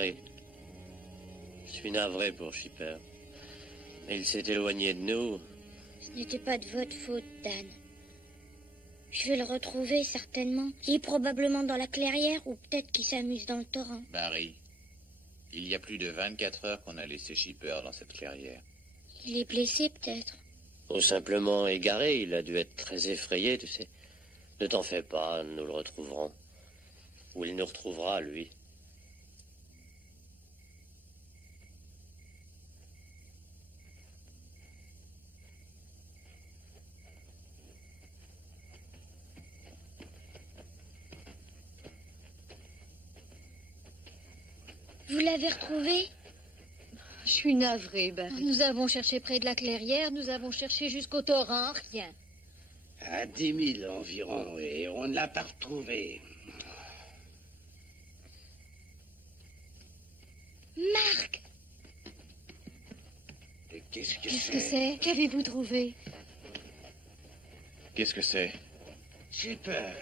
Barry. Je suis navré pour Shipper. Mais il s'est éloigné de nous. Ce n'était pas de votre faute, Dan. Je vais le retrouver, certainement. Il est probablement dans la clairière, ou peut-être qu'il s'amuse dans le torrent. Barry, il y a plus de 24 heures qu'on a laissé Shipper dans cette clairière. Il est blessé, peut-être. Ou simplement égaré, il a dû être très effrayé, tu sais. Ne t'en fais pas, nous le retrouverons. Ou il nous retrouvera, lui. Vous l'avez retrouvé? Je suis navrée, Barry. Nous avons cherché près de la clairière, nous avons cherché jusqu'au torrent, rien. À 10 000 environ, et on ne l'a pas retrouvé. Marc! Et qu'est-ce que Qu'est-ce que c'est? c'est? Qu'avez-vous trouvé? Qu'est-ce que c'est? J'ai peur.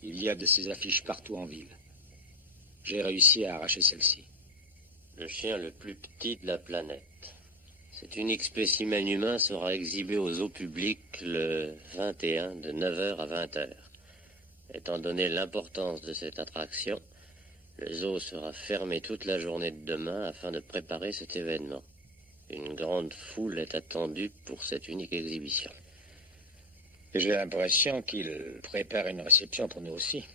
Il y a de ces affiches partout en ville. J'ai réussi à arracher celle-ci. Le chien le plus petit de la planète. Cet unique spécimen humain sera exhibé aux eaux publiques le 21 de 9h à 20h. Étant donné l'importance de cette attraction, le zoo sera fermé toute la journée de demain afin de préparer cet événement. Une grande foule est attendue pour cette unique exhibition. Et j'ai l'impression qu'il prépare une réception pour nous aussi.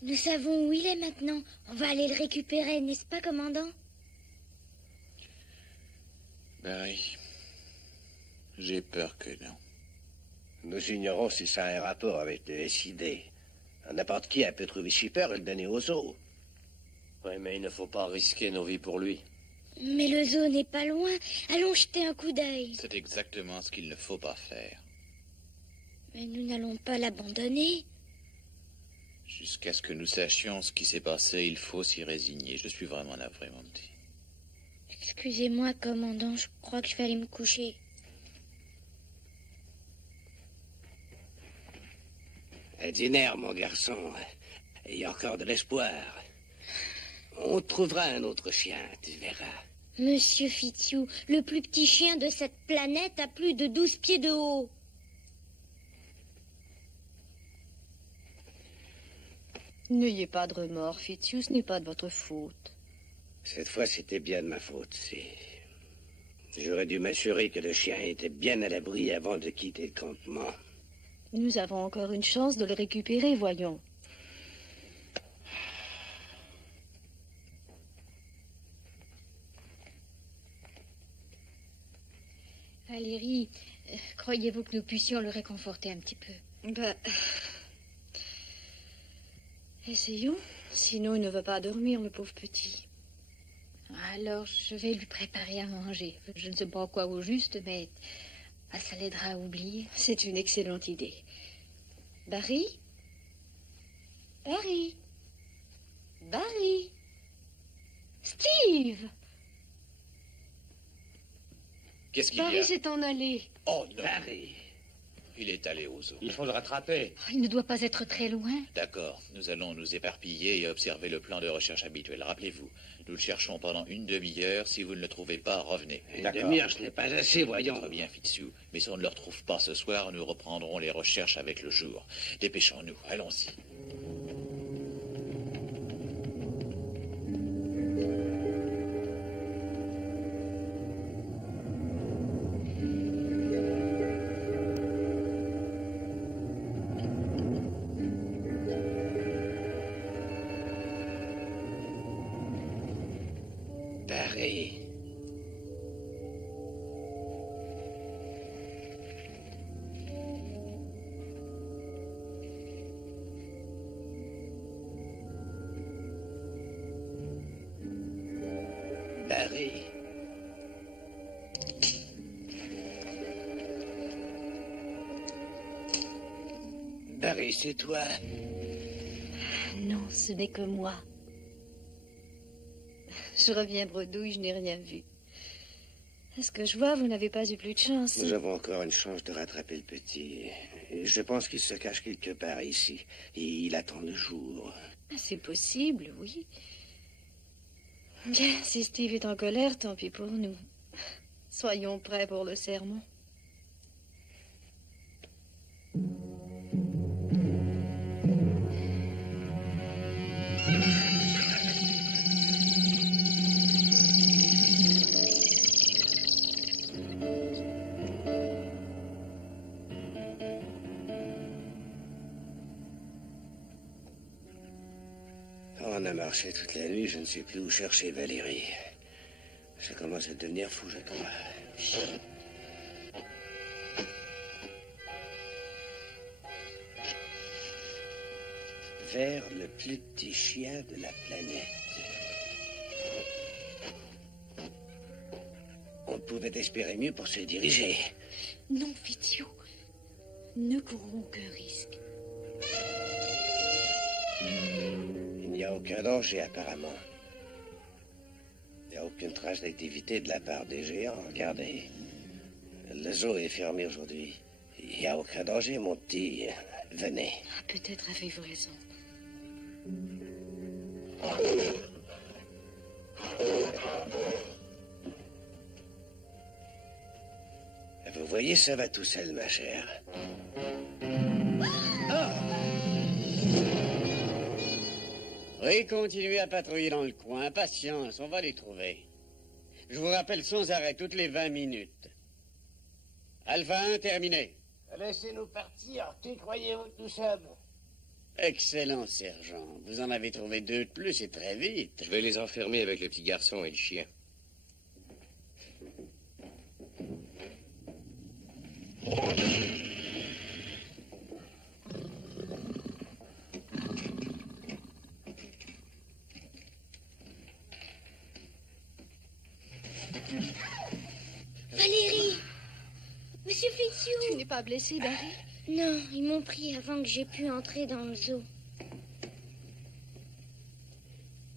Nous savons où il est maintenant. On va aller le récupérer, n'est-ce pas, commandant? Barry, j'ai peur que non. Nous ignorons si ça a un rapport avec le SID. N'importe qui a pu trouver Shipper et le donner au zoo. Oui, mais il ne faut pas risquer nos vies pour lui. Mais le zoo n'est pas loin. Allons jeter un coup d'œil. C'est exactement ce qu'il ne faut pas faire. Mais nous n'allons pas l'abandonner. Jusqu'à ce que nous sachions ce qui s'est passé, il faut s'y résigner. Je suis vraiment navré, mon petit. Excusez-moi, commandant, je crois que je vais aller me coucher. Dîner, mon garçon. Il y a encore de l'espoir. On trouvera un autre chien, tu verras. Monsieur Fitzhugh, le plus petit chien de cette planète a plus de 12 pieds de haut. N'ayez pas de remords, Fitzhugh, ce n'est pas de votre faute. Cette fois, c'était bien de ma faute. J'aurais dû m'assurer que le chien était bien à l'abri avant de quitter le campement. Nous avons encore une chance de le récupérer, voyons. Valérie, croyez-vous que nous puissions le réconforter un petit peu? Essayons. Sinon, il ne va pas dormir, le pauvre petit. Alors, je vais lui préparer à manger. Je ne sais pas quoi au juste, mais ça l'aidera à oublier. C'est une excellente idée. Barry? Barry? Barry? Steve? Qu'est-ce qu'il y a? Barry s'est en allé. Oh non! Barry! Il est allé au zoo. Il faut le rattraper. Il ne doit pas être très loin. D'accord, nous allons nous éparpiller et observer le plan de recherche habituel. Rappelez-vous, nous le cherchons pendant une demi-heure. Si vous ne le trouvez pas, revenez. Une demi-heure, ce n'est pas assez, voyons. Très bien, Fitzhugh. Mais si on ne le retrouve pas ce soir, nous reprendrons les recherches avec le jour. Dépêchons-nous, allons-y. Barry. Barry. Barry, c'est toi? Non, ce n'est que moi. Je reviens bredouille, je n'ai rien vu. À ce que je vois, vous n'avez pas eu plus de chance. Nous avons encore une chance de rattraper le petit. Je pense qu'il se cache quelque part ici. Il attend le jour. Ah, c'est possible, oui. Bien, si Steve est en colère, tant pis pour nous. Soyons prêts pour le sermon. On a marché toute la nuit, je ne sais plus où chercher Valérie. Ça commence à devenir fou, je crois. Vers le plus petit chien de la planète. On pouvait espérer mieux pour se diriger. Non, Fitzhugh. Ne courons aucun risque. Il n'y a aucun danger, apparemment. Il n'y a aucune trace d'activité de la part des géants. Regardez. Le zoo est fermé aujourd'hui. Il n'y a aucun danger, mon petit. Venez. Ah, peut-être avez-vous raison. Vous voyez, ça va tout seul, ma chère. Oui, continuez à patrouiller dans le coin. Patience, on va les trouver. Je vous rappelle sans arrêt, toutes les 20 minutes. Alpha 1, terminé. Laissez-nous partir. Qui croyez-vous que nous sommes? Excellent, sergent. Vous en avez trouvé 2 de plus et très vite. Je vais les enfermer avec le petit garçon et le chien. Valérie! Monsieur Fitzhugh! Tu n'es pas blessé, Barry? Non, ils m'ont pris avant que j'ai pu entrer dans le zoo.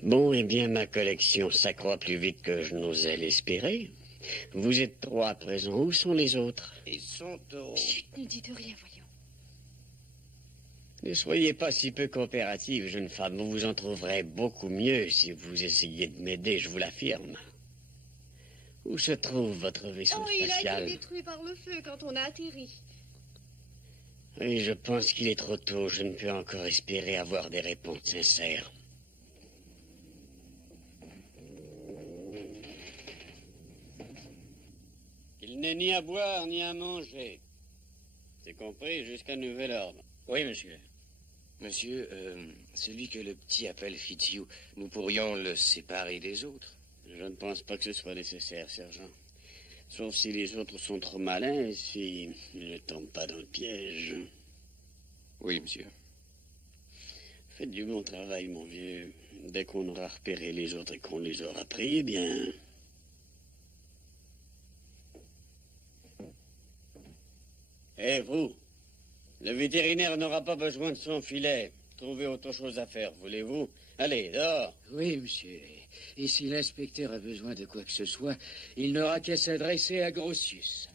Bon, eh bien, ma collection s'accroît plus vite que je n'osais l'espérer. Vous êtes 3 à présent. Où sont les autres? Ils sont au... Chut, ne dites rien, voyons. Ne soyez pas si peu coopérative, jeune femme. Vous vous en trouverez beaucoup mieux si vous essayez de m'aider, je vous l'affirme. Où se trouve votre vaisseau Oh, il a spatial? été détruit par le feu quand on a atterri. Oui, je pense qu'il est trop tôt. Je ne peux encore espérer avoir des réponses sincères. Il n'est ni à boire ni à manger. C'est compris jusqu'à nouvel ordre. Oui, monsieur. Monsieur, celui que le petit appelle Fitzhugh, nous pourrions le séparer des autres. Je ne pense pas que ce soit nécessaire, sergent. Sauf si les autres sont trop malins et s'ils ne tombent pas dans le piège. Oui, monsieur. Faites du bon travail, mon vieux. Dès qu'on aura repéré les autres et qu'on les aura pris, eh bien... Eh, vous, le vétérinaire n'aura pas besoin de son filet. Trouvez autre chose à faire, voulez-vous? Allez, dehors. Oui, monsieur. Et si l'inspecteur a besoin de quoi que ce soit, il n'aura qu'à s'adresser à Grotius.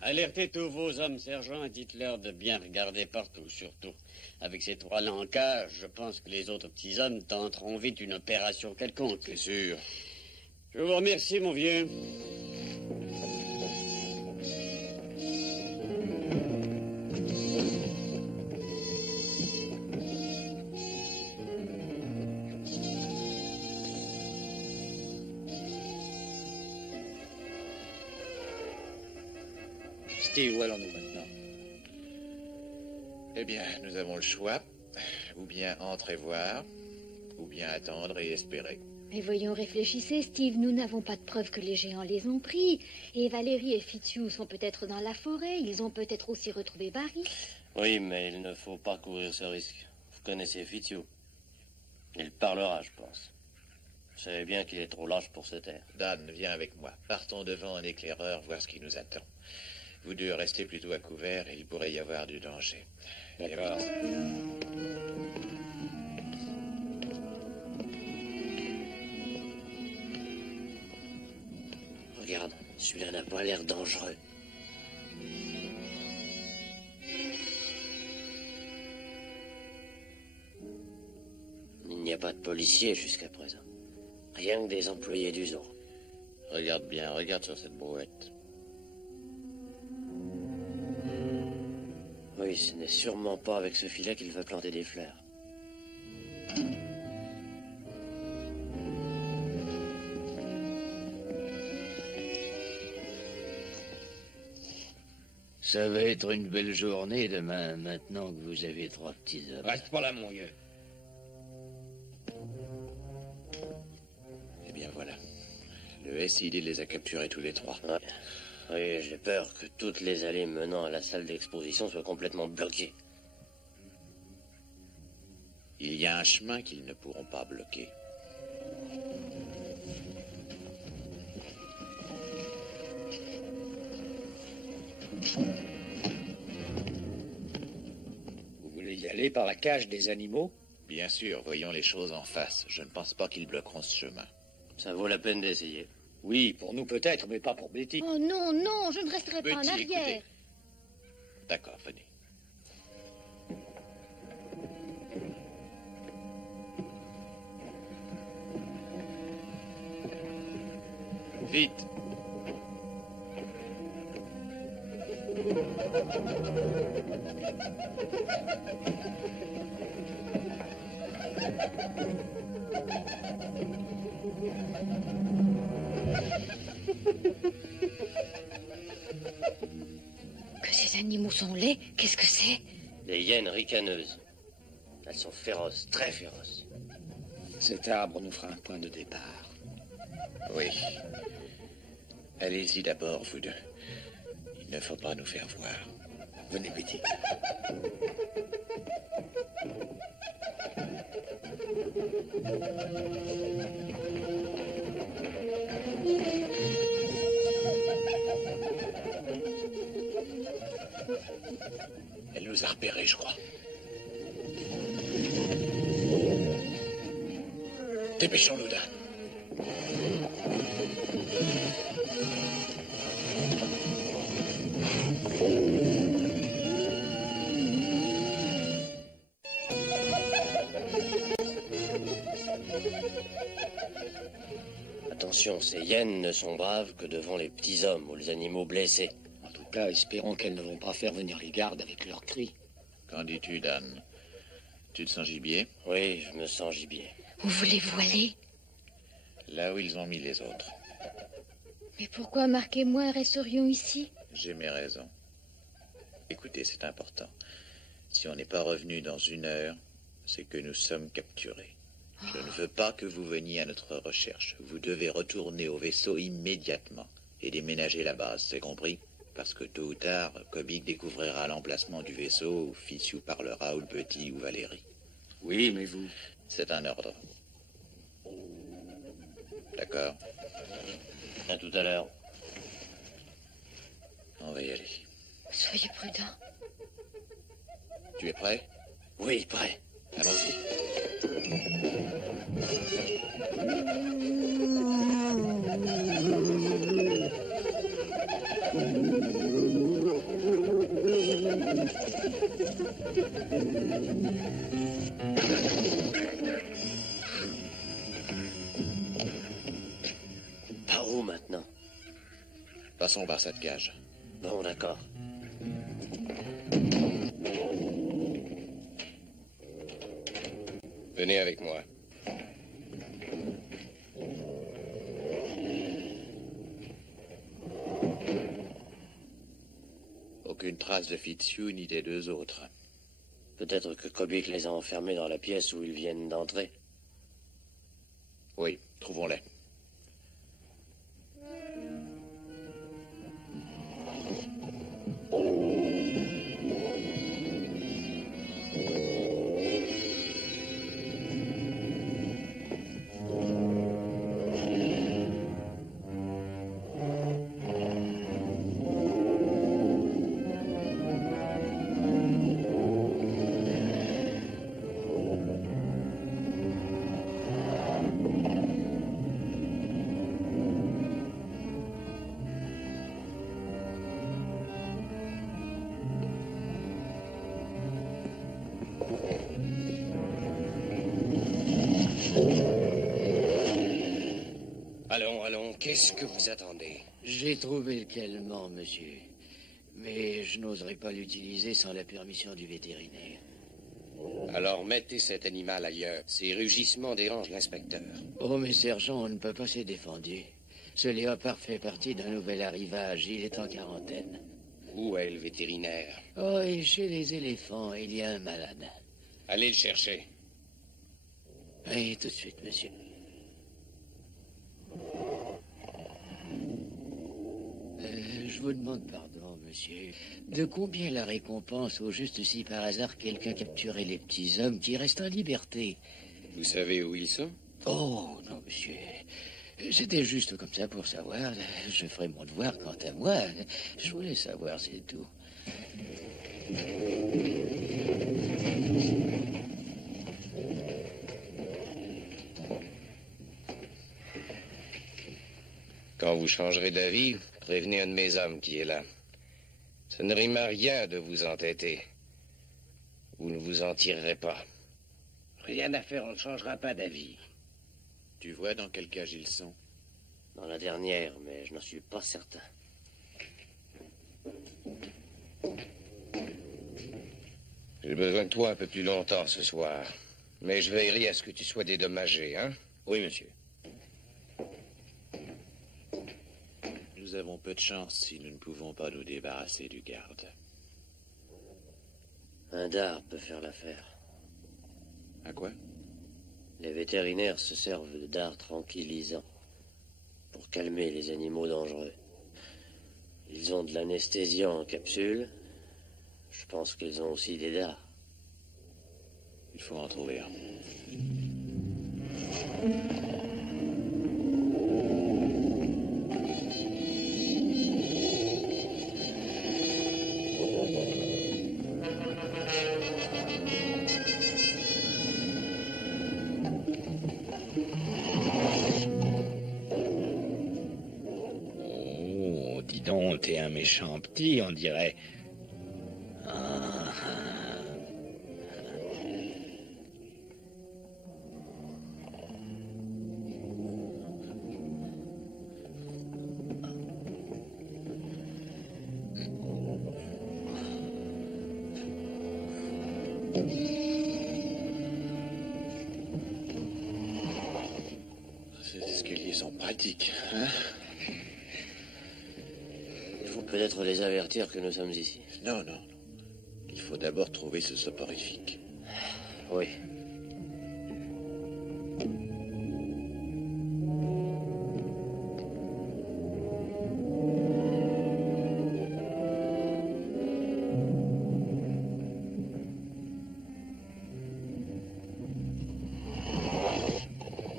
Alertez tous vos hommes, sergent, et dites-leur de bien regarder partout, surtout. Avec ces 3 lancages, je pense que les autres petits hommes tenteront vite une opération quelconque. C'est sûr. Je vous remercie, mon vieux. Steve, où allons-nous maintenant? Eh bien, nous avons le choix. Ou bien entrevoir, ou bien attendre et espérer. Mais voyons, réfléchissez, Steve, nous n'avons pas de preuve que les géants les ont pris. Et Valérie et Fitzhugh sont peut-être dans la forêt. Ils ont peut-être aussi retrouvé Barry. Oui, mais il ne faut pas courir ce risque. Vous connaissez Fitzhugh. Il parlera, je pense. Vous savez bien qu'il est trop lâche pour se taire. Dan, viens avec moi. Partons devant un éclaireur, voir ce qui nous attend. Vous 2 restez plutôt à couvert, il pourrait y avoir du danger. D'accord. Celui-là n'a pas l'air dangereux. Il n'y a pas de policiers jusqu'à présent. Rien que des employés du zoo. Regarde bien, regarde sur cette brouette. Oui, ce n'est sûrement pas avec ce filet qu'il va planter des fleurs. Ça va être une belle journée demain, maintenant que vous avez 3 petits hommes. Reste pas là, mon vieux. Eh bien voilà. Le SID les a capturés tous les 3. Ouais. Oui, j'ai peur que toutes les allées menant à la salle d'exposition soient complètement bloquées. Il y a un chemin qu'ils ne pourront pas bloquer. Vous voulez y aller par la cage des animaux? Bien sûr, voyons les choses en face. Je ne pense pas qu'ils bloqueront ce chemin. Ça vaut la peine d'essayer. Oui, pour nous peut-être, mais pas pour Betty. Oh non, non, je ne resterai pas en Betty, arrière. écoutez. D'accord, venez. Vite. Que ces animaux sont laids, qu'est-ce que c'est? Des hyènes ricaneuses. Elles sont féroces, très féroces. Cet arbre nous fera un point de départ. Oui. Allez-y d'abord, vous deux. Il ne faut pas nous faire voir. Venez, Betty. Elle nous a repérés, je crois. Dépêchons-nous, Dan. Attention, ces hyènes ne sont braves que devant les petits hommes ou les animaux blessés. En tout cas, espérons qu'elles ne vont pas faire venir les gardes avec leurs cris. Qu'en dis-tu, Dan? Tu te sens gibier? Oui, je me sens gibier. Où voulez-vous aller? Là où ils ont mis les autres. Mais pourquoi Marc et moi resterions ici? J'ai mes raisons. Écoutez, c'est important. Si on n'est pas revenu dans 1 heure, c'est que nous sommes capturés. Je ne veux pas que vous veniez à notre recherche. Vous devez retourner au vaisseau immédiatement et déménager la base, c'est compris? Parce que tôt ou tard, Kobik découvrira l'emplacement du vaisseau, ou Fitzhugh parlera, ou le petit, ou Valérie. Oui, mais vous... C'est un ordre. D'accord? À tout à l'heure. On va y aller. Soyez prudents. Tu es prêt? Oui, prêt. Allons-y. Par où maintenant? Passons par cette cage. Bon, d'accord. Venez avec moi. Aucune trace de Fitzhugh ni des 2 autres. Peut-être que Kobik les a enfermés dans la pièce où ils viennent d'entrer. Oui, trouvons-les. Qu'est-ce que vous attendez? J'ai trouvé le calmant, monsieur. Mais je n'oserais pas l'utiliser sans la permission du vétérinaire. Alors mettez cet animal ailleurs. Ces rugissements dérangent l'inspecteur. Oh, mais sergent, on ne peut pas s'y défendre. Ce léopard fait partie d'un nouvel arrivage. Il est en quarantaine. Où est le vétérinaire? Oh, et chez les éléphants, il y a un malade. Allez le chercher. Oui, tout de suite, monsieur. Je vous demande pardon, monsieur. De combien la récompense au juste si par hasard quelqu'un capturait les petits hommes qui restent en liberté? Vous savez où ils sont? Oh, non, monsieur. C'était juste comme ça pour savoir. Je ferai mon devoir quant à moi. Je voulais savoir, c'est tout. Quand vous changerez d'avis, prévenez un de mes hommes qui est là. Ça ne rime à rien de vous entêter. Vous ne vous en tirerez pas. Rien à faire, on ne changera pas d'avis. Tu vois dans quelle cage ils sont? Dans la dernière, mais je n'en suis pas certain. J'ai besoin de toi un peu plus longtemps ce soir. Mais je veillerai à ce que tu sois dédommagé, hein? Oui, monsieur. Nous avons peu de chance si nous ne pouvons pas nous débarrasser du garde. Un dard peut faire l'affaire. À quoi? Les vétérinaires se servent de dards tranquillisants pour calmer les animaux dangereux. Ils ont de l'anesthésia en capsule. Je pense qu'ils ont aussi des dards. Il faut en trouver un. Oh, dis donc, t'es un méchant petit, on dirait. Ah, ah. Ces escaliers sont pratiques, hein? Il faut peut-être les avertir que nous sommes ici. Non, non, non. Il faut d'abord trouver ce soporifique. Oui.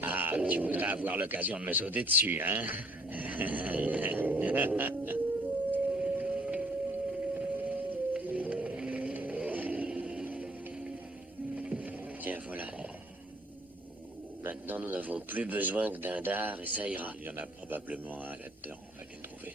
Ah, tu voudrais avoir l'occasion de me sauter dessus, hein? Tiens, voilà. Maintenant, nous n'avons plus besoin que d'un dard et ça ira. Il y en a probablement un là-dedans, on va bien le trouver.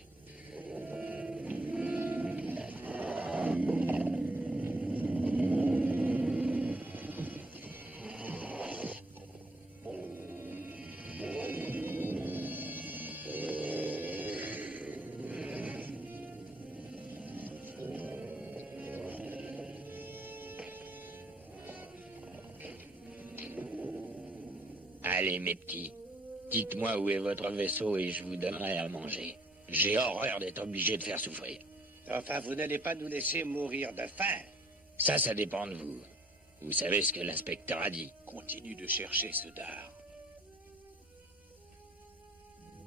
Allez, mes petits, dites-moi où est votre vaisseau et je vous donnerai à manger. J'ai horreur d'être obligé de faire souffrir. Enfin, vous n'allez pas nous laisser mourir de faim. Ça dépend de vous. Vous savez ce que l'inspecteur a dit. Continue de chercher ce dard.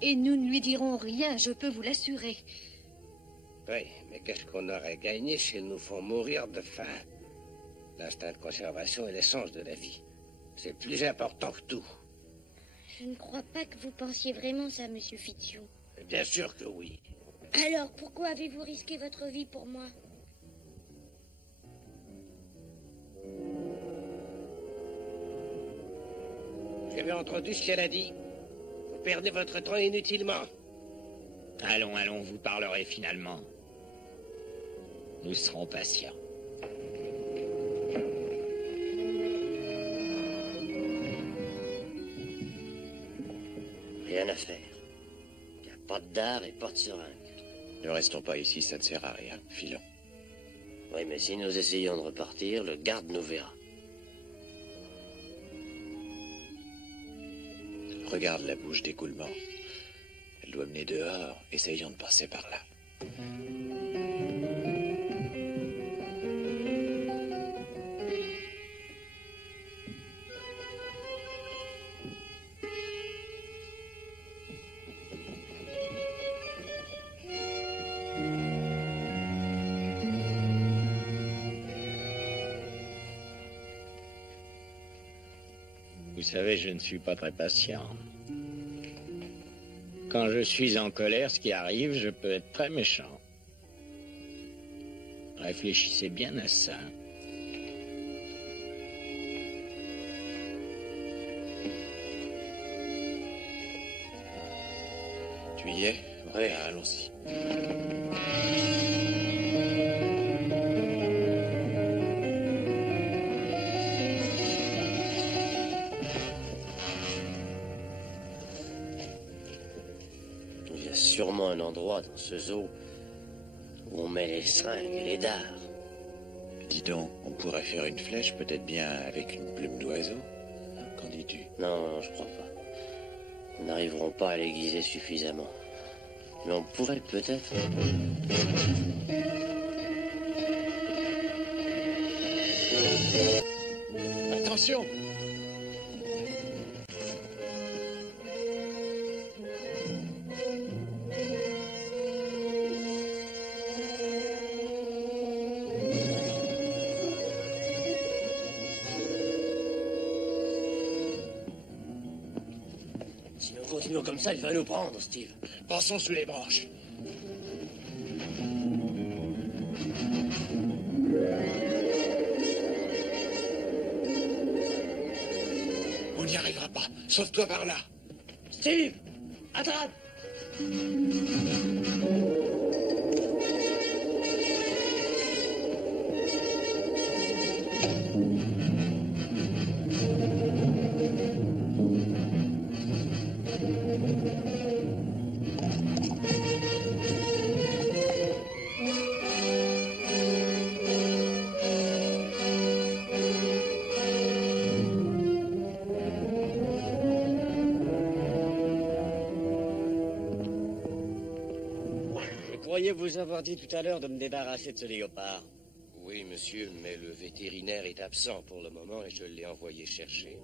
Et nous ne lui dirons rien, je peux vous l'assurer. Oui, mais qu'est-ce qu'on aurait gagné s'ils nous font mourir de faim? L'instinct de conservation est l'essence de la vie. C'est plus important que tout. Je ne crois pas que vous pensiez vraiment ça, monsieur Fitzhugh. Bien sûr que oui. Alors, pourquoi avez-vous risqué votre vie pour moi? Vous avez entendu ce qu'elle a dit? Vous perdez votre temps inutilement. Allons, allons, vous parlerez finalement. Nous serons patients. Rien à faire. Car dard et porte-seringue. Ne restons pas ici, ça ne sert à rien. Filons. Oui, mais si nous essayons de repartir, le garde nous verra. Regarde la bouche d'écoulement. Elle doit mener dehors. Essayons de passer par là. Vous savez, je ne suis pas très patient. Quand je suis en colère, ce qui arrive, je peux être très méchant. Réfléchissez bien à ça. Tu y es? Ouais, allons-y. Il y a sûrement un endroit dans ce zoo où on met les seringues et les dards. Dis donc, on pourrait faire une flèche, peut-être bien avec une plume d'oiseau. Qu'en dis-tu? Non, je crois pas. Nous n'arriverons pas à l'aiguiser suffisamment. Mais on pourrait peut-être... Attention! Si nous continuons comme ça, il va nous prendre, Steve. Passons sous les branches. On n'y arrivera pas. Sauve-toi par là. Steve! Attrape! Croyez vous avoir dit tout à l'heure de me débarrasser de ce léopard. Oui, monsieur, mais le vétérinaire est absent pour le moment et je l'ai envoyé chercher.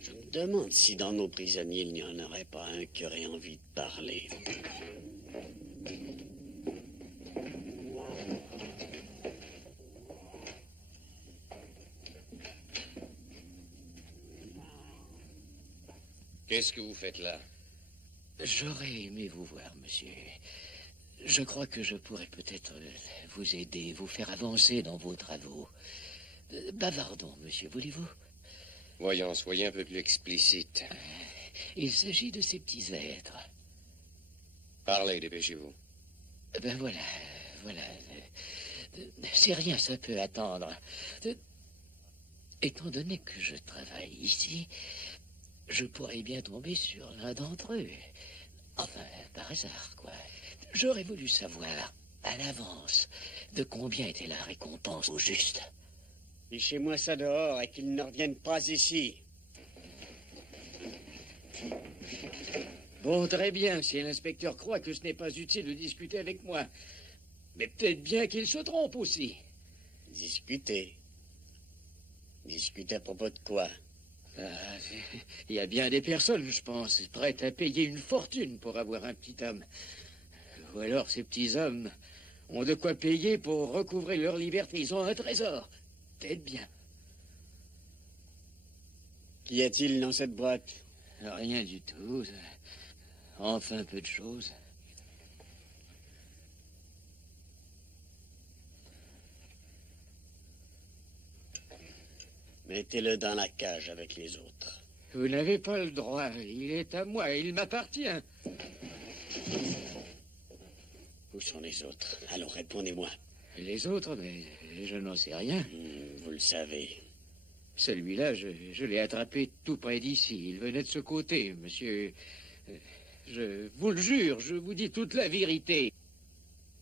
Je me demande si dans nos prisonniers, il n'y en aurait pas un qui aurait envie de parler. Qu'est-ce que vous faites là? J'aurais aimé vous voir, monsieur. Je crois que je pourrais peut-être vous aider, vous faire avancer dans vos travaux. Bavardons, monsieur, voulez-vous? Voyons, soyez un peu plus explicite. Il s'agit de ces petits êtres. Parlez, dépêchez-vous. Ben voilà. C'est rien, ça peut attendre. Étant donné que je travaille ici, je pourrais bien tomber sur l'un d'entre eux. Enfin, par hasard, quoi. J'aurais voulu savoir, à l'avance, de combien était la récompense au juste. Fichez-moi ça dehors et qu'ils ne reviennent pas ici. Bon, très bien, si l'inspecteur croit que ce n'est pas utile de discuter avec moi. Mais peut-être bien qu'il se trompe aussi. Discuter. Discuter à propos de quoi? Il y a bien des personnes, je pense, prêtes à payer une fortune pour avoir un petit homme. Ou alors ces petits hommes ont de quoi payer pour recouvrer leur liberté. Ils ont un trésor. Peut-être bien. Qu'y a-t-il dans cette boîte? Rien du tout. Enfin, peu de choses. Mettez-le dans la cage avec les autres. Vous n'avez pas le droit. Il est à moi. Il m'appartient. Où sont les autres? Allons, répondez-moi. Les autres, mais je n'en sais rien. Vous le savez. Celui-là, je l'ai attrapé tout près d'ici. Il venait de ce côté, monsieur. Je vous le jure, je vous dis toute la vérité.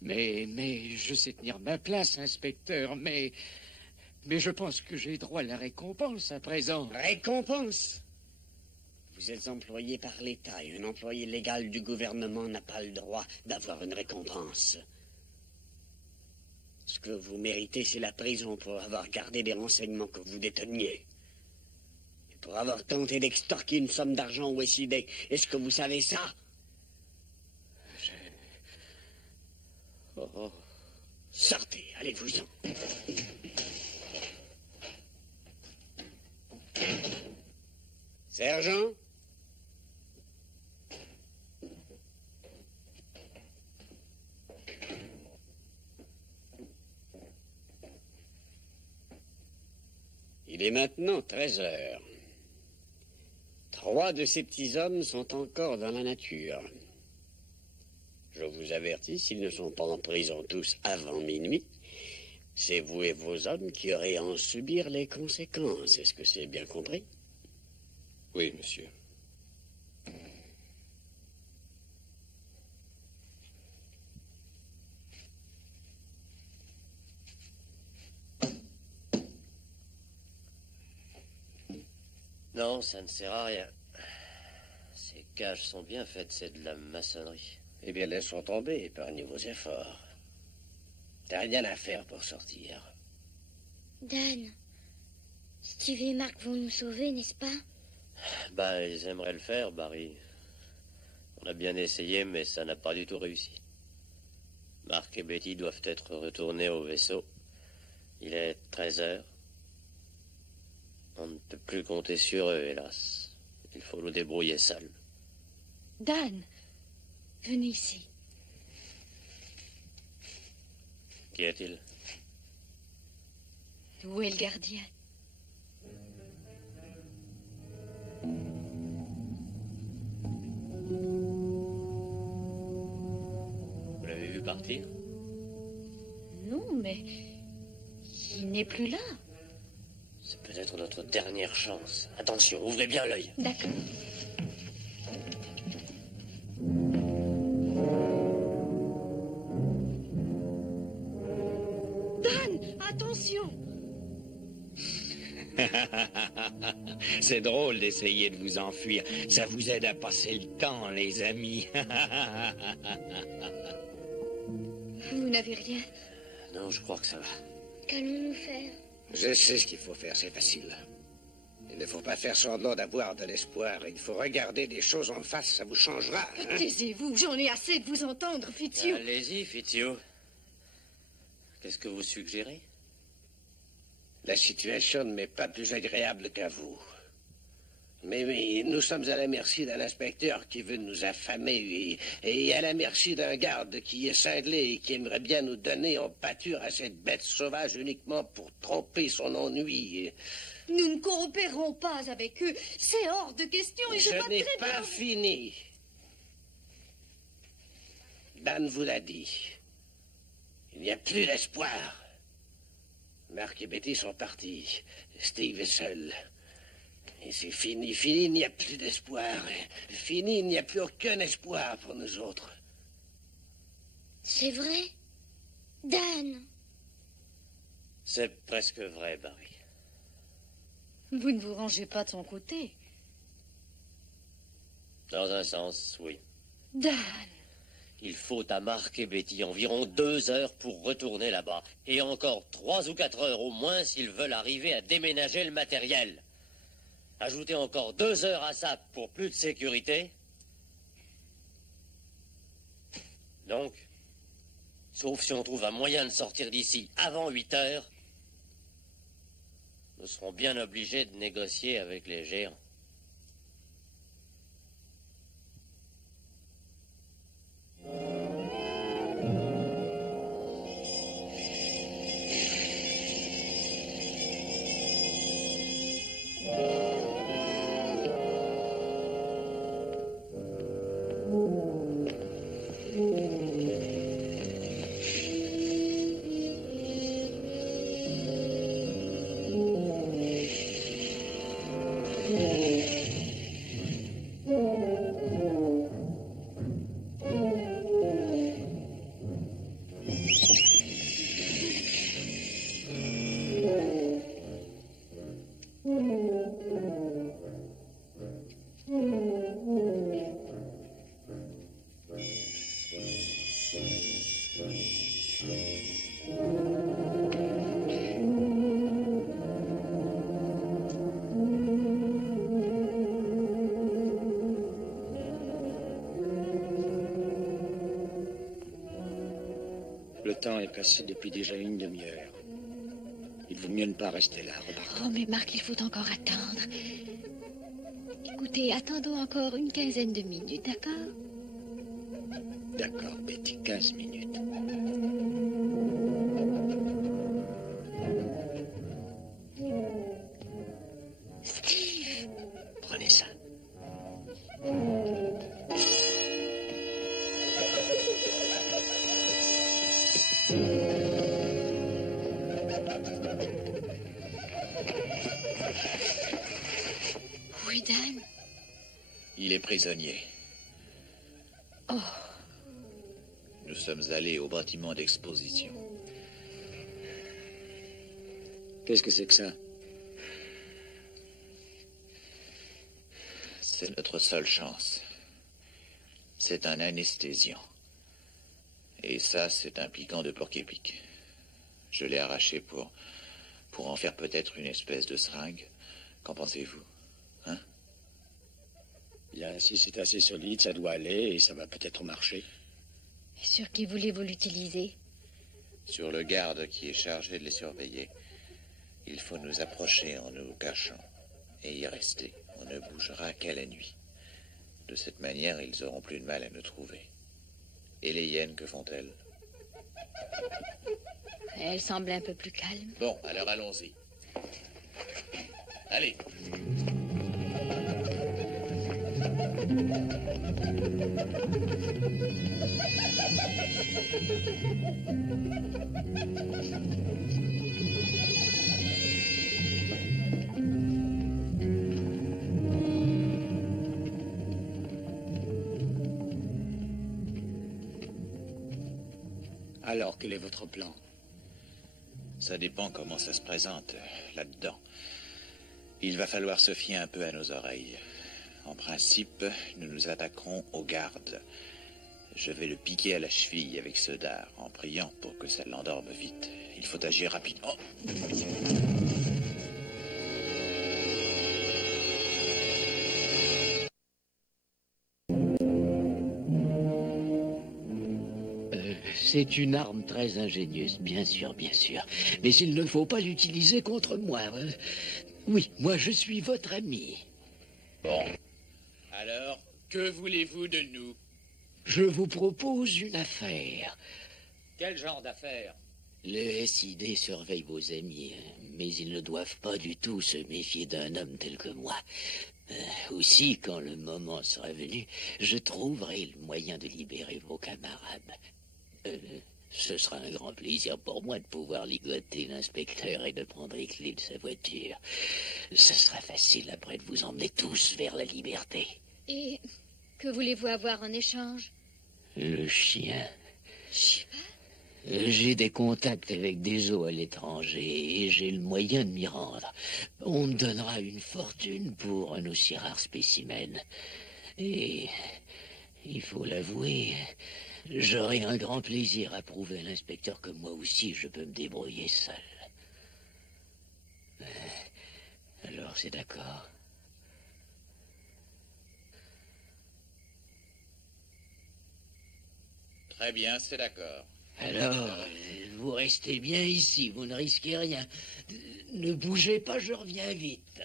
Mais je sais tenir ma place, inspecteur, mais je pense que j'ai droit à la récompense à présent. Récompense? Vous êtes employé par l'État et un employé légal du gouvernement n'a pas le droit d'avoir une récompense. Ce que vous méritez, c'est la prison pour avoir gardé des renseignements que vous déteniez. Et pour avoir tenté d'extorquer une somme d'argent au SID. Est-ce que vous savez ça? Oh. Sortez, allez-vous-en. Sergent? Il est maintenant 13 heures. 3 de ces petits hommes sont encore dans la nature. Je vous avertis, s'ils ne sont pas en prison tous avant minuit, c'est vous et vos hommes qui aurez à en subir les conséquences. Est-ce que c'est bien compris? Oui, monsieur. Non, ça ne sert à rien. Ces cages sont bien faites, c'est de la maçonnerie. Eh bien, laissons tomber, épargnez vos efforts. T'as rien à faire pour sortir. Dan, Steve et Mark vont nous sauver, n'est-ce pas? Ben, ils aimeraient le faire, Barry. On a bien essayé, mais ça n'a pas du tout réussi. Mark et Betty doivent être retournés au vaisseau. Il est 13 heures. On ne peut plus compter sur eux, hélas. Il faut nous débrouiller seuls. Dan, venez ici. Qu'y a-t-il? Où est le gardien? Vous l'avez vu partir? Non, mais il n'est plus là. C'est peut-être notre dernière chance. Attention, ouvrez bien l'œil. D'accord. Dan, attention! C'est drôle d'essayer de vous enfuir. Ça vous aide à passer le temps, les amis. Vous n'avez rien? Non, je crois que ça va. Qu'allons-nous faire? Je sais ce qu'il faut faire, c'est facile. Il ne faut pas faire semblant d'avoir de l'espoir. Il faut regarder des choses en face, ça vous changera. Hein? Taisez-vous, j'en ai assez de vous entendre, Fitzhugh. Allez-y, Fitzhugh. Qu'est-ce que vous suggérez? La situation ne m'est pas plus agréable qu'à vous. Mais oui, nous sommes à la merci d'un inspecteur qui veut nous affamer et à la merci d'un garde qui est cinglé et qui aimerait bien nous donner en pâture à cette bête sauvage uniquement pour tromper son ennui. Nous ne coopérerons pas avec eux. C'est hors de question et je vois n'ai très pas bien... fini. Dan vous l'a dit. Il n'y a plus d'espoir. Mark et Betty sont partis. Steve est seul. Et c'est fini, il n'y a plus d'espoir. Fini, il n'y a plus aucun espoir pour nous autres. C'est vrai? Dan? C'est presque vrai, Barry. Vous ne vous rangez pas de son côté. Dans un sens, oui. Dan! Il faut à Mark et Betty environ 2 heures pour retourner là-bas. Et encore 3 ou 4 heures au moins s'ils veulent arriver à déménager le matériel. Ajoutez encore 2 heures à ça pour plus de sécurité. Donc, sauf si on trouve un moyen de sortir d'ici avant 8 heures, nous serons bien obligés de négocier avec les géants. Le temps est passé depuis déjà une demi-heure. Il vaut mieux ne pas rester là, repartons. Oh, mais Marc, il faut encore attendre. Écoutez, attendons encore une quinzaine de minutes, d'accord? D'accord, Betty, 15 minutes. Steve! Prenez ça. Oui, Dan? Il est prisonnier. Oh. Nous sommes allés au bâtiment d'exposition. Qu'est-ce que c'est que ça? C'est notre seule chance. C'est un anesthésiant. Et ça, c'est un piquant de porc-épic. Je l'ai arraché pour en faire peut-être une espèce de seringue. Qu'en pensez-vous? Hein? Bien, si c'est assez solide, ça doit aller et ça va peut-être marcher. Et sur qui voulez-vous l'utiliser? Sur le garde qui est chargé de les surveiller. Il faut nous approcher en nous cachant et y rester. On ne bougera qu'à la nuit. De cette manière, ils auront plus de mal à nous trouver. Et les hyènes, que font-elles? Elle semble un peu plus calme. Bon, alors allons-y. Allez. Alors, quel est votre plan? Ça dépend comment ça se présente là-dedans. Il va falloir se fier un peu à nos oreilles. En principe, nous nous attaquerons aux gardes. Je vais le piquer à la cheville avec ce dard, en priant pour que ça l'endorme vite. Il faut agir rapidement. C'est une arme très ingénieuse, bien sûr, bien sûr. Mais il ne faut pas l'utiliser contre moi. Oui, moi je suis votre ami. Bon. Alors, que voulez-vous de nous? Je vous propose une affaire. Quel genre d'affaire? Le SID surveille vos amis, mais ils ne doivent pas du tout se méfier d'un homme tel que moi. Aussi, quand le moment sera venu, je trouverai le moyen de libérer vos camarades. Ce sera un grand plaisir pour moi de pouvoir ligoter l'inspecteur et de prendre les clés de sa voiture. Ce sera facile après de vous emmener tous vers la liberté. Et que voulez-vous avoir en échange? Le chien. Chien? J'ai des contacts avec des eaux à l'étranger et j'ai le moyen de m'y rendre. On me donnera une fortune pour un aussi rare spécimen. Et, il faut l'avouer, j'aurai un grand plaisir à prouver à l'inspecteur que moi aussi je peux me débrouiller seul. Alors c'est d'accord. Très bien, c'est d'accord. Alors, vous restez bien ici, vous ne risquez rien. Ne bougez pas, je reviens vite.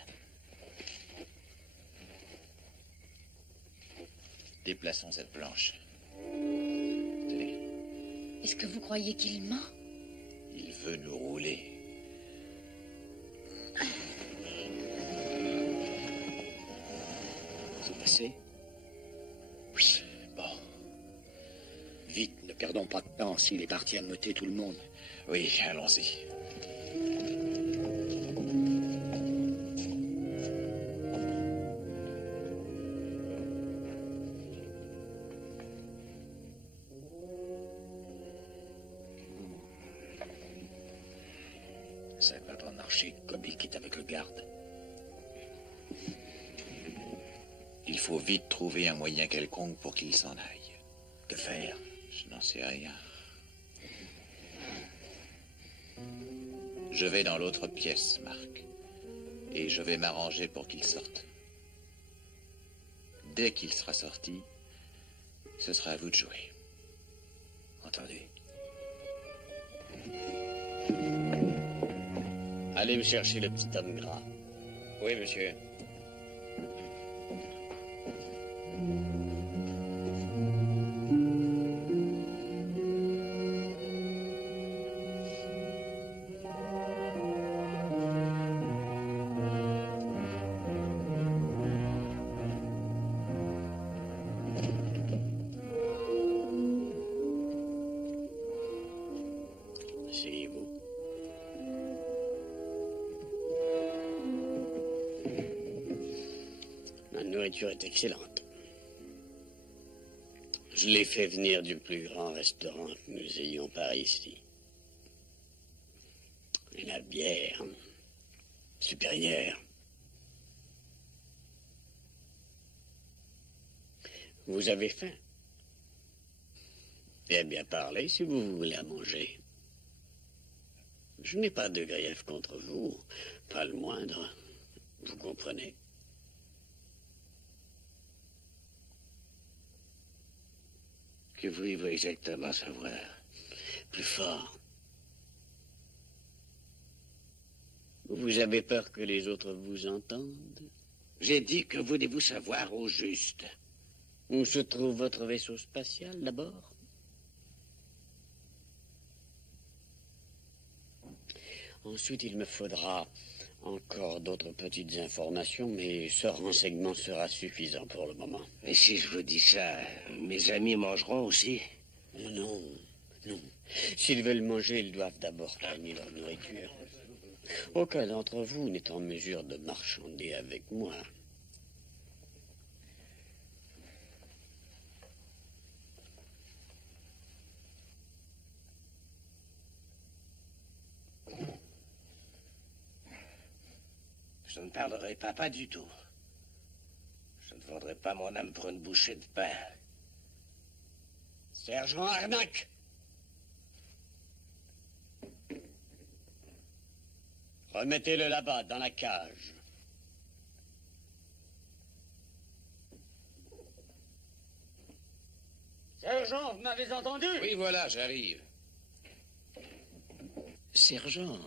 Déplaçons cette planche. Est-ce que vous croyez qu'il ment? Il veut nous rouler. C'est passé? Oui. Bon. Vite, ne perdons pas de temps s'il est parti à meuter tout le monde. Oui, allons-y. Ça va pas marcher comme il quitte avec le garde. Il faut vite trouver un moyen quelconque pour qu'il s'en aille. Que faire? Je n'en sais rien. Je vais dans l'autre pièce, Marc. Et je vais m'arranger pour qu'il sorte. Dès qu'il sera sorti, ce sera à vous de jouer. Entendu. Allez me chercher le petit homme gras. Oui, monsieur. Asseyez-vous. La nourriture est excellente. Je l'ai fait venir du plus grand restaurant que nous ayons par ici. Et la bière, supérieure. Vous avez faim? Eh bien, parlez si vous voulez à manger. Je n'ai pas de grief contre vous, pas le moindre. Vous comprenez? Que voulez-vous exactement savoir? Plus fort. Vous avez peur que les autres vous entendent? J'ai dit que voulez-vous savoir au juste? Où se trouve votre vaisseau spatial, d'abord? Ensuite, il me faudra encore d'autres petites informations, mais ce renseignement sera suffisant pour le moment. Et si je vous dis ça, mes amis mangeront aussi? Non, non. S'ils veulent manger, ils doivent d'abord gagner leur nourriture. Aucun d'entre vous n'est en mesure de marchander avec moi. Je ne parlerai pas du tout. Je ne vendrai pas mon âme pour une bouchée de pain. Sergent Arnac! Remettez-le là-bas, dans la cage. Sergent, vous m'avez entendu? Oui, voilà, j'arrive. Sergent,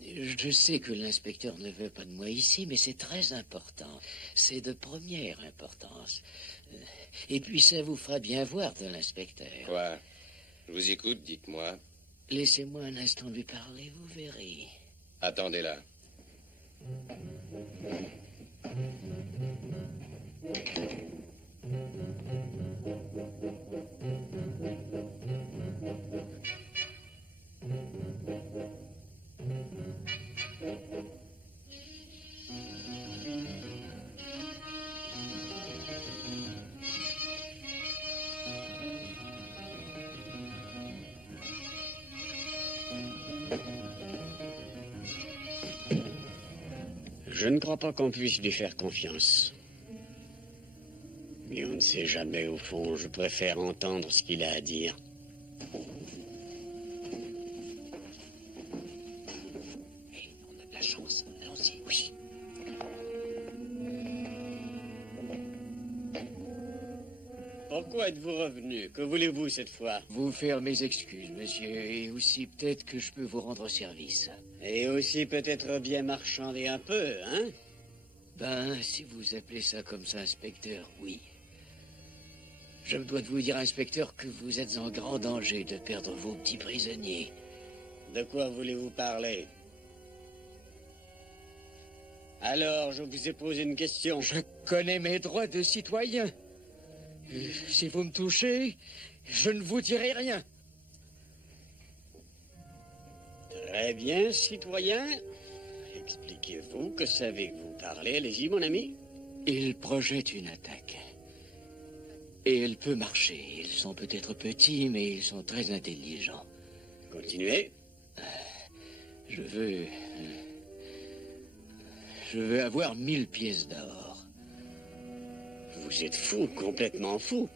je sais que l'inspecteur ne veut pas de moi ici, mais c'est très important. C'est de première importance. Et puis ça vous fera bien voir de l'inspecteur. Quoi? Je vous écoute, dites-moi. Laissez-moi un instant lui parler, vous verrez. Attendez là. Je ne crois pas qu'on puisse lui faire confiance. Mais on ne sait jamais, au fond. Je préfère entendre ce qu'il a à dire. Hey, on a de la chance. Allons-y. Oui. Pourquoi êtes-vous revenu? Que voulez-vous cette fois? Vous faire mes excuses, monsieur, et aussi peut-être que je peux vous rendre service. Et aussi peut-être bien marchander un peu, hein? Ben, si vous appelez ça comme ça, inspecteur, oui. Je me dois de vous dire, inspecteur, que vous êtes en grand danger de perdre vos petits prisonniers. De quoi voulez-vous parler? Alors, je vous ai posé une question. Je connais mes droits de citoyen. Si vous me touchez, je ne vous dirai rien. Très bien, citoyen. Expliquez-vous, que savez-vous parler? Allez-y, mon ami. Ils projettent une attaque. Et elle peut marcher. Ils sont peut-être petits, mais ils sont très intelligents. Continuez. Je veux avoir 1000 pièces d'or. Vous êtes fou, complètement fou.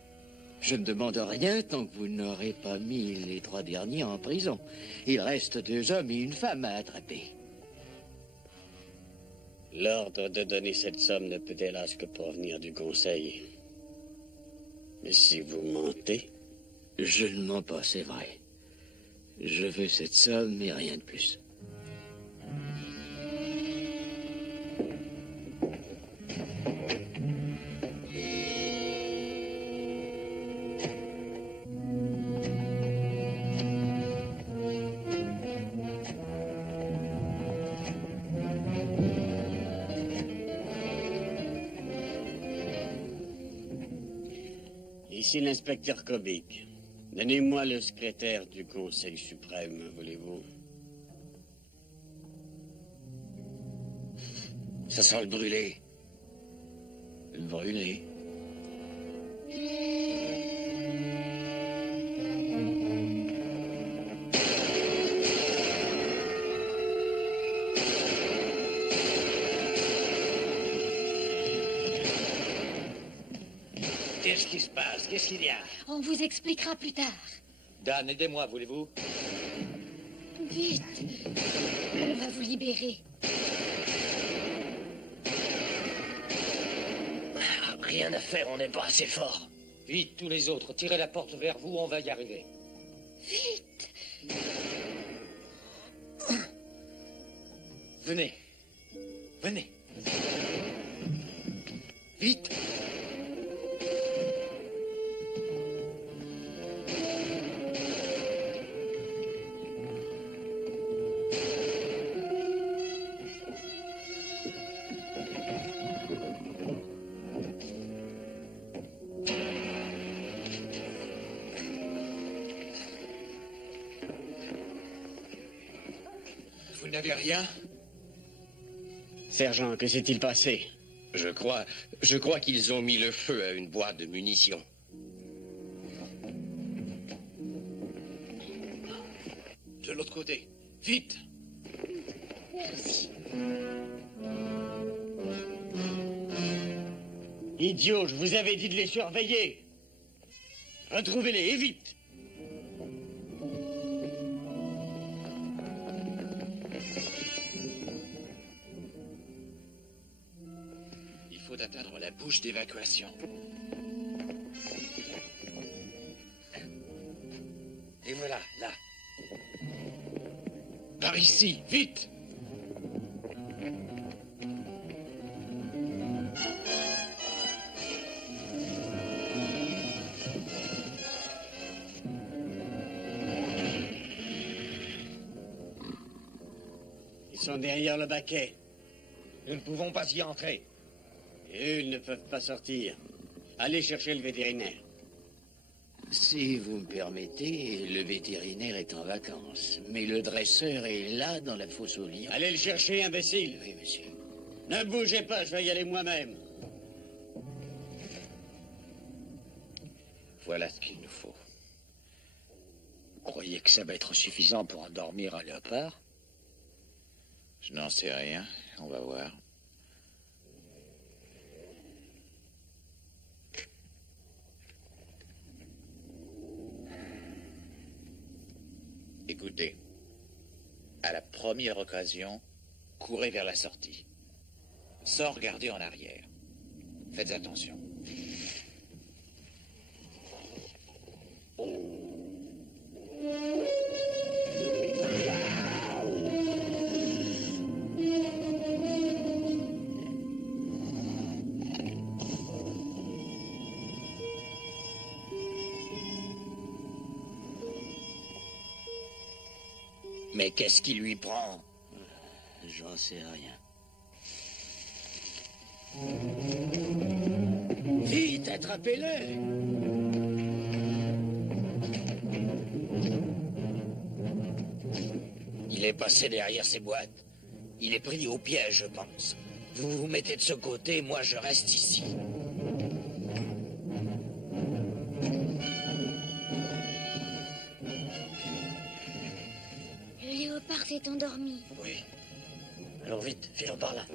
Je ne demande rien tant que vous n'aurez pas mis les 3 derniers en prison. Il reste 2 hommes et une femme à attraper. L'ordre de donner cette somme ne peut hélas que provenir du Conseil. Mais si vous mentez... Je ne mens pas, c'est vrai. Je veux cette somme et rien de plus. Ici l'inspecteur Kobik. Donnez-moi le secrétaire du Conseil suprême, voulez-vous? Ça sent le brûlé. Le brûlé. Qu'est-ce qui se passe? Qu'est-ce qu'il y a? On vous expliquera plus tard. Dan, aidez-moi, voulez-vous? Vite. On va vous libérer. Rien à faire, on n'est pas assez fort. Vite, tous les autres, tirez la porte vers vous, on va y arriver. Vite. Venez. Venez. Vite. Vous n'avez rien? Sergent, que s'est-il passé? Je crois qu'ils ont mis le feu à une boîte de munitions. De l'autre côté. Vite. Merci. Idiot, je vous avais dit de les surveiller. Retrouvez-les, et vite. Il faut atteindre la bouche d'évacuation. Et voilà, là. Par ici, vite! Ils sont derrière le baquet. Nous ne pouvons pas y entrer. Et eux, ils ne peuvent pas sortir. Allez chercher le vétérinaire. Si vous me permettez, le vétérinaire est en vacances. Mais le dresseur est là, dans la fosse aux lions. Allez le chercher, imbécile. Oui, monsieur. Ne bougez pas, je vais y aller moi-même. Voilà ce qu'il nous faut. Vous croyez que ça va être suffisant pour endormir un léopard? Je n'en sais rien. On va voir. Écoutez, à la première occasion, courez vers la sortie, sans regarder en arrière. Faites attention. Mais qu'est-ce qui lui prend? J'en sais rien. Vite, attrapez-le! Il est passé derrière ces boîtes. Il est pris au piège, je pense. Vous vous mettez de ce côté, moi je reste ici. Le léopard s'est endormi. Oui. Alors vite, filons par là.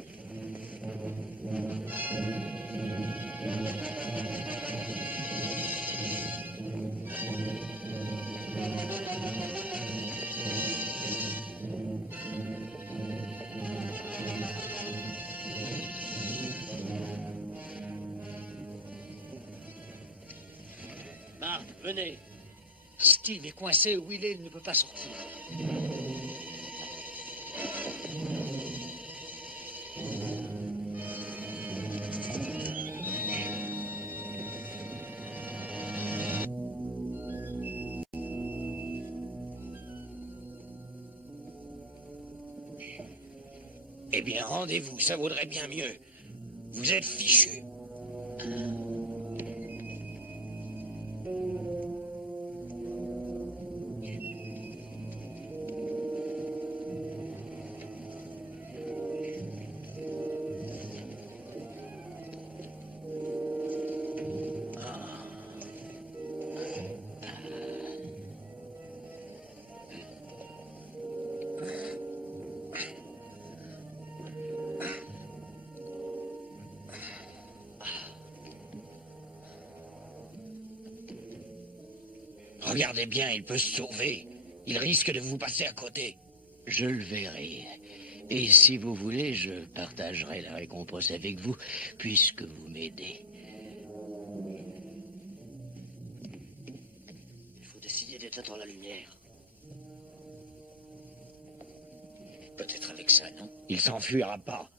Marc, venez. Steve est coincé où il est, il ne peut pas sortir. Eh bien, rendez-vous, ça vaudrait bien mieux. Vous êtes fichus. Regardez bien, il peut se sauver. Il risque de vous passer à côté. Je le verrai. Et si vous voulez, je partagerai la récompense avec vous, puisque vous m'aidez. Il faut essayer d'éteindre la lumière. Peut-être avec ça, non? Il s'enfuira pas.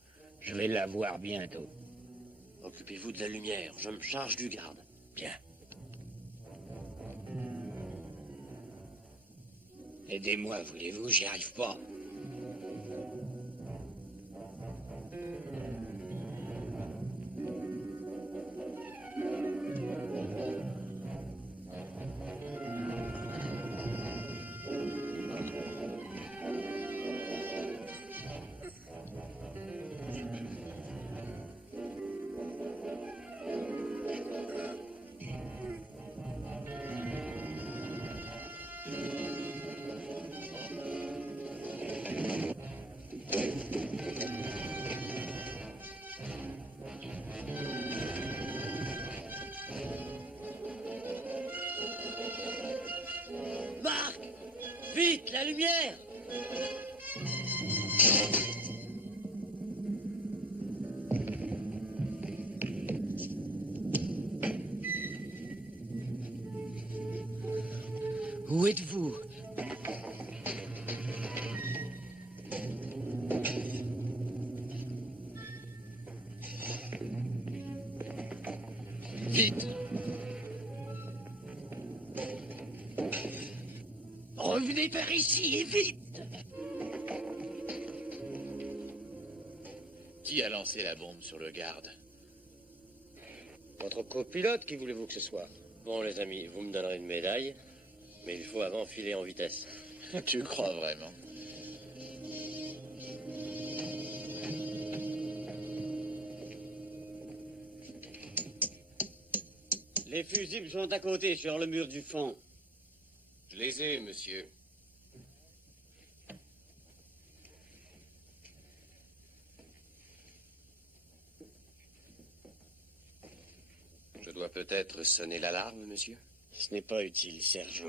Je vais l'avoir bientôt. Occupez-vous de la lumière, je me charge du garde. Bien. Aidez-moi, voulez-vous? J'y arrive pas. Marc! Vite, la lumière! Où êtes-vous? Vite! Revenez par ici et vite! Qui a lancé la bombe sur le garde? Votre copilote, qui voulez-vous que ce soit? Bon, les amis, vous me donnerez une médaille, mais il faut avant filer en vitesse. Tu crois vraiment? Les fusibles sont à côté, sur le mur du fond. Je les ai, monsieur. Je dois peut-être sonner l'alarme, monsieur? Ce n'est pas utile, sergent.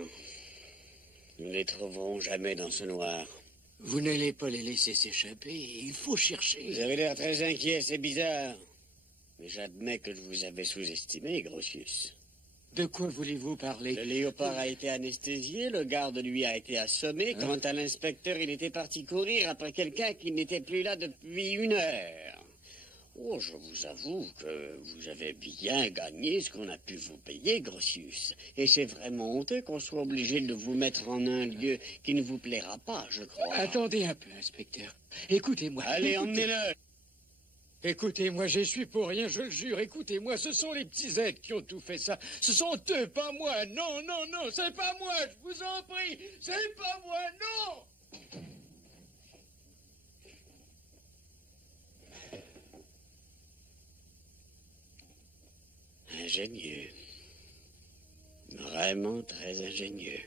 Nous ne les trouverons jamais dans ce noir. Vous n'allez pas les laisser s'échapper. Il faut chercher. Vous avez l'air très inquiet, c'est bizarre. Mais j'admets que je vous avais sous-estimé, Grotius. De quoi voulez-vous parler? Le léopard a été anesthésié, le garde, lui, a été assommé. Quant à l'inspecteur, il était parti courir après quelqu'un qui n'était plus là depuis 1 heure. Oh, je vous avoue que vous avez bien gagné ce qu'on a pu vous payer, Grotius. Et c'est vraiment honteux qu'on soit obligé de vous mettre en un lieu qui ne vous plaira pas, je crois. Attendez un peu, inspecteur. Écoutez-moi. Allez, emmenez-le. Écoutez-moi, j'y suis pour rien, je le jure. Écoutez-moi, ce sont les petits êtres qui ont tout fait ça. Ce sont eux, pas moi. Non, non, non, c'est pas moi, je vous en prie. C'est pas moi, non. Ingénieux. Vraiment très ingénieux.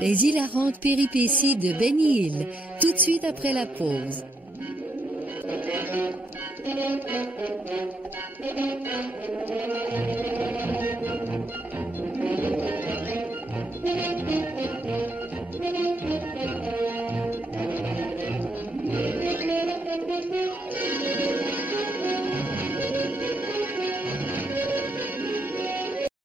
Les hilarantes péripéties de Benny Hill, tout de suite après la pause.